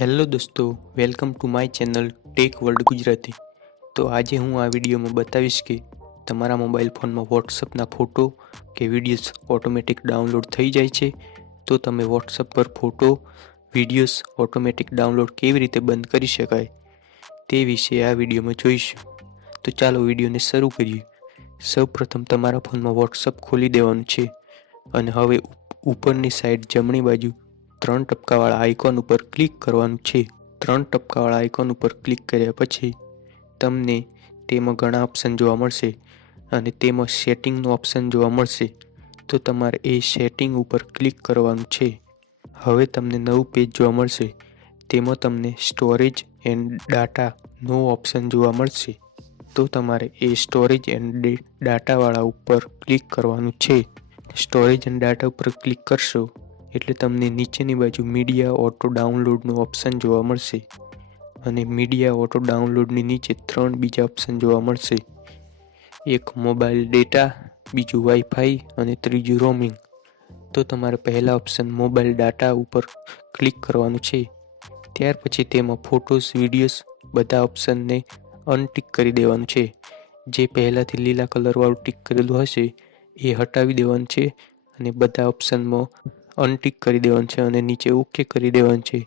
Hello દોસ્તો, welcome to my channel tech world Gujarati. તો આજે હું આ વિડીયોમાં બતાવીશ કે તમારા મોબાઈલ ફોનમાં વોટ્સઅપના ફોટો કે વિડીયોઝ ઓટોમેટિક ડાઉનલોડ થઈ જાય છે તો તમે વોટ્સઅપ પર ફોટો વિડીયોઝ ઓટોમેટિક ડાઉનલોડ કેવી રીતે બંધ કરી શકાય તે વિશે આ વિડીયોમાં જોઈશું। તો ચાલો વિડીયોને શરૂ કરીએ। સૌપ્રથમ તમારા ફોનમાં વોટ્સઅપ ખોલી દેવાનું છે અને હવે ઉપરની સાઈડ જમણી બાજુ 3 ટપકાવાળા આઇકોન ઉપર ક્લિક કરવાનું છે। 3 ટપકાવાળા આઇકોન ઉપર ક્લિક કર્યા પછી તમને તેમાં ઘણા ઓપ્શન જોવા મળશે અને તેમાં સેટિંગનો ઓપ્શન જોવા મળશે તો તમારે એ સેટિંગ ઉપર ક્લિક કરવાનું છે। હવે તમને નવું પેજ જોવા મળશે, તેમાં તમને સ્ટોરેજ એન્ડ ડાટાનો ઓપ્શન જોવા મળશે તો તમારે એ સ્ટોરેજ એન્ડ ડાટાવાળા ઉપર ક્લિક કરવાનું છે। સ્ટોરેજ એન્ડ ડાટા ઉપર ક્લિક કરશો એટલે તમને નીચેની બાજુ મીડિયા ઓટો ડાઉનલોડનો ઓપ્શન જોવા મળશે અને મીડિયા ઓટો ડાઉનલોડની નીચે 3 બીજા ઓપ્શન જોવા મળશે, એક મોબાઈલ ડેટા, બીજું વાઈફાઈ અને ત્રીજું રોમિંગ। તો તમારે પહેલા ઓપ્શન મોબાઈલ ડાટા ઉપર ક્લિક કરવાનું છે। ત્યાર પછી તેમાં ફોટોઝ વિડીયોઝ બધા ઓપ્શનને અનટિક કરી દેવાનું છે। જે પહેલાથી લીલા કલરવાળું ટિક કરેલું હશે એ હટાવી દેવાનું છે અને બધા ઓપ્શનમાં અનટિક કરી દેવાનું છે અને નીચે ઓકે કરી દેવાનું છે।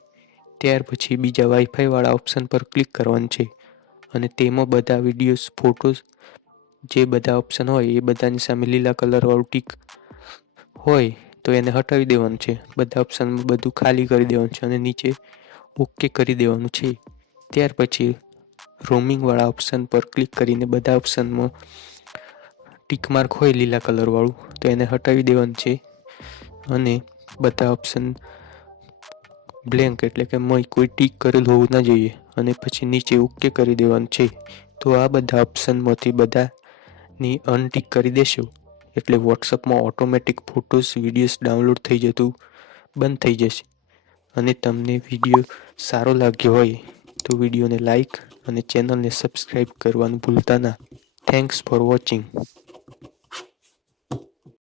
ત્યાર પછી બીજા વાઈફાઈ વાળા ઓપ્શન પર ક્લિક કરવાનું છે અને તેમાં બધા વિડીયોઝ ફોટોઝ જે બધા ઓપ્શન હોય એ બધાની સામે લીલા કલરવાળું ટિક હોય તો એને હટાવી દેવાનું છે। બધા ઓપ્શનમાં બધું ખાલી કરી દેવાનું છે અને નીચે ઓકે કરી દેવાનું છે। ત્યાર પછી રોમિંગ વાળા ઓપ્શન પર ક્લિક કરીને બધા ઓપ્શનમાં ટિક માર્ક હોય લીલા કલરવાળું તો એને હટાવી દેવાનું છે અને બધા ઓપ્શન બ્લેન્ક એટલે કે કોઈ ટિક કરેલું હોવું ના જોઈએ અને પછી નીચે ઓકે કરી દેવાનું છે। તો આ બધા ઓપ્શનમાંથી બધાની અનટિક કરી દેશો એટલે વોટ્સઅપમાં ઓટોમેટિક ફોટોઝ વિડીયોઝ ડાઉનલોડ થઈ જતું બંધ થઈ જશે। અને તમને વિડીયો સારો લાગ્યો હોય તો વિડીયોને લાઈક અને ચેનલને સબસ્ક્રાઈબ કરવાનું ભૂલતા ના। Thanks for watching.